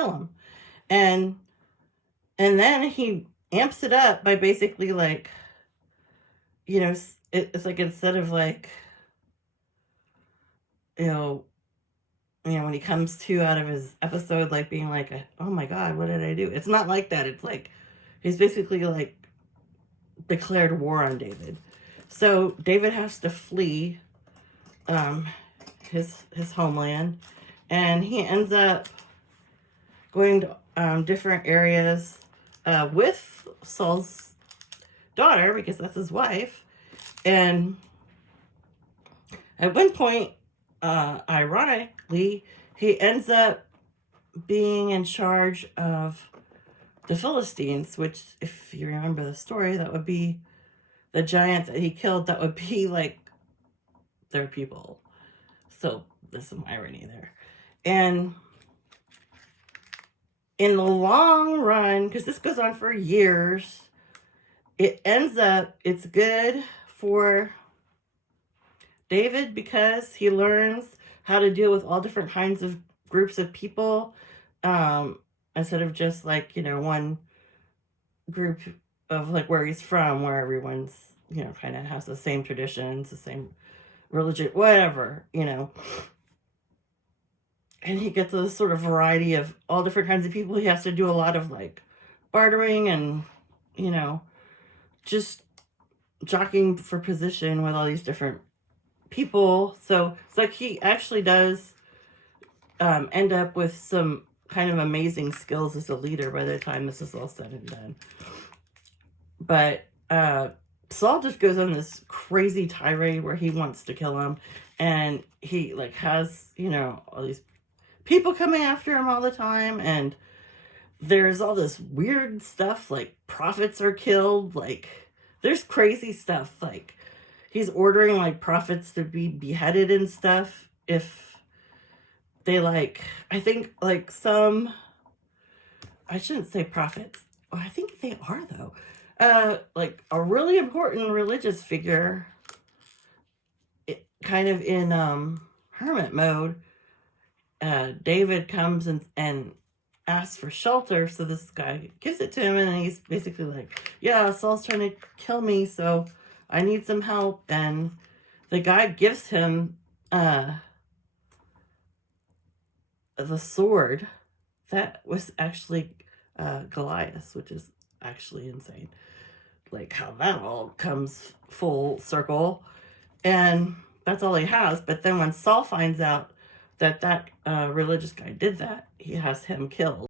kill him. And then he amps it up by basically like, it's like instead of like, you know, when he comes to out of his episode, like being like, oh my God, what did I do? It's not like that. It's like, he's basically like declared war on David. So David has to flee his homeland, and he ends up going to different areas with Saul's daughter, because that's his wife. And at one point, ironically, he ends up being in charge of the Philistines, which, if you remember the story, that would be the giant that he killed. That would be like their people. So there's some irony there. And in the long run, because this goes on for years, it ends up, it's good for David because he learns how to deal with all different kinds of groups of people, instead of just like, one group of like where he's from, where everyone's, kind of has the same traditions, the same religion, whatever. And he gets a sort of variety of all different kinds of people. He has to do a lot of like bartering and, just jockeying for position with all these different people. So it's like he actually does end up with some kind of amazing skills as a leader by the time this is all said and done. But Saul just goes on this crazy tirade where he wants to kill him, and he like has, all these people coming after him all the time, and there's all this weird stuff, like prophets are killed, like there's crazy stuff, like he's ordering like prophets to be beheaded and stuff if they like, I think like some, I shouldn't say prophets, I think they are though, like a really important religious figure, kind of in hermit mode. David comes and asks for shelter, so this guy gives it to him, and he's basically like, yeah, Saul's trying to kill me, so I need some help. And the guy gives him the sword that was actually Goliath, which is actually insane, like how that all comes full circle. And that's all he has. But then when Saul finds out that religious guy did that, he has him killed.